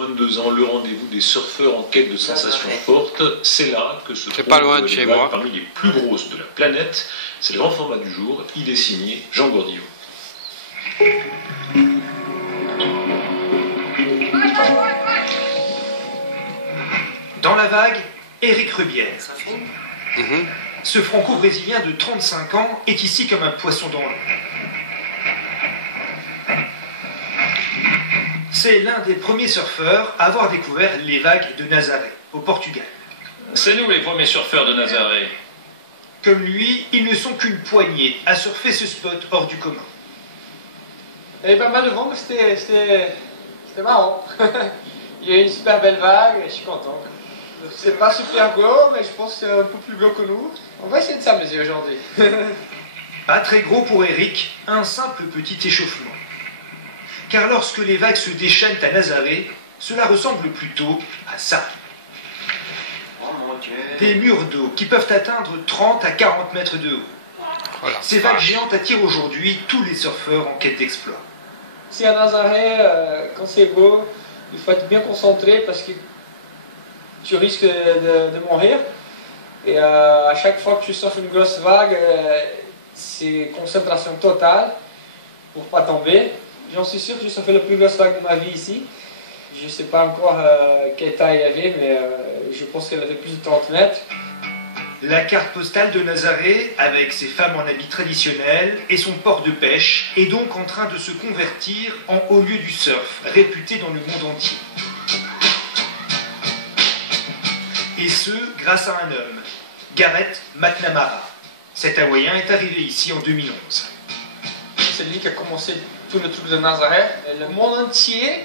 Moins de 2 ans, le rendez-vous des surfeurs en quête de sensations fortes, c'est là que se C'est pas loin de les chez vagues moi. parmi les plus grosses de la planète. C'est le grand format du jour, il est signé Jean Gordillon. Dans la vague, Éric Rebière. Mhm. Ce franco-brésilien de 35 ans est ici comme un poisson dans l'eau. C'est l'un des premiers surfeurs à avoir découvert les vagues de Nazaré, au Portugal. C'est nous les premiers surfeurs de Nazaré. Comme lui, ils ne sont qu'une poignée à surfer ce spot hors du commun. Il y avait pas mal de vent, mais c'était marrant. Il y a eu une super belle vague et je suis content. C'est pas super gros, mais je pense que c'est un peu plus gros que nous. On va essayer de s'amuser aujourd'hui. Pas très gros pour Éric, un simple petit échauffement. Car lorsque les vagues se déchaînent à Nazaré, cela ressemble plutôt à ça. Oh mon Dieu. Des murs d'eau qui peuvent atteindre 30 à 40 mètres de haut. Voilà. Ces vagues géantes attirent aujourd'hui tous les surfeurs en quête d'exploit. Si à Nazaré, quand c'est beau, il faut être bien concentré parce que tu risques de mourir. Et à chaque fois que tu surfes une grosse vague, c'est concentration totale pour pas tomber. J'en suis sûr que j'ai surfé la plus grosse vague de ma vie ici. Je ne sais pas encore quelle taille elle avait, mais je pense qu'elle avait plus de 30 mètres. La carte postale de Nazaré, avec ses femmes en habits traditionnels et son port de pêche, est donc en train de se convertir en haut lieu du surf, réputé dans le monde entier. Et ce, grâce à un homme, Gareth McNamara. Cet Hawaïen est arrivé ici en 2011. C'est lui qui a commencé tout le truc de Nazaré. Et le monde entier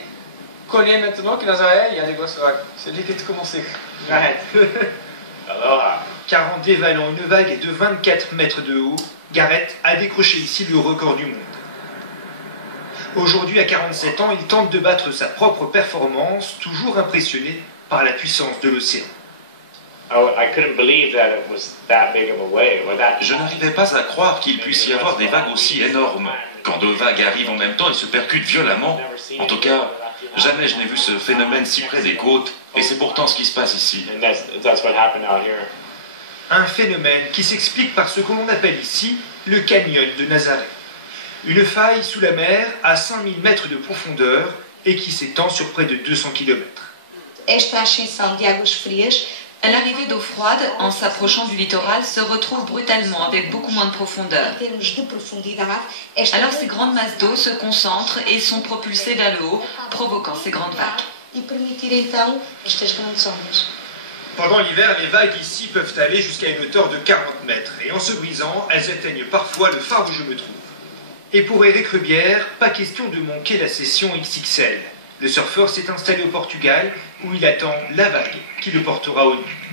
connaît maintenant que Nazaré, il y a des grosses vagues. C'est lui qui a tout commencé. Gareth. Car en dévalant une vague de 24 mètres de haut, Gareth a décroché ici le record du monde. Aujourd'hui, à 47 ans, il tente de battre sa propre performance, toujours impressionné par la puissance de l'océan. Je n'arrivais pas à croire qu'il puisse y avoir des vagues aussi énormes. Quand deux vagues arrivent en même temps, elles se percutent violemment. En tout cas, jamais je n'ai vu ce phénomène si près des côtes, et c'est pourtant ce qui se passe ici. Un phénomène qui s'explique par ce que l'on appelle ici le canyon de Nazaré. Une faille sous la mer à 5000 mètres de profondeur et qui s'étend sur près de 200 km. L'arrivée d'eau froide, en s'approchant du littoral, se retrouve brutalement avec beaucoup moins de profondeur. Alors ces grandes masses d'eau se concentrent et sont propulsées vers le haut, provoquant ces grandes vagues. Pendant l'hiver, les vagues ici peuvent aller jusqu'à une hauteur de 40 mètres et en se brisant, elles atteignent parfois le phare où je me trouve. Et pour Éric Rebière, pas question de manquer la session XXL. Le surfeur s'est installé au Portugal où il attend la vague qui le portera au nu.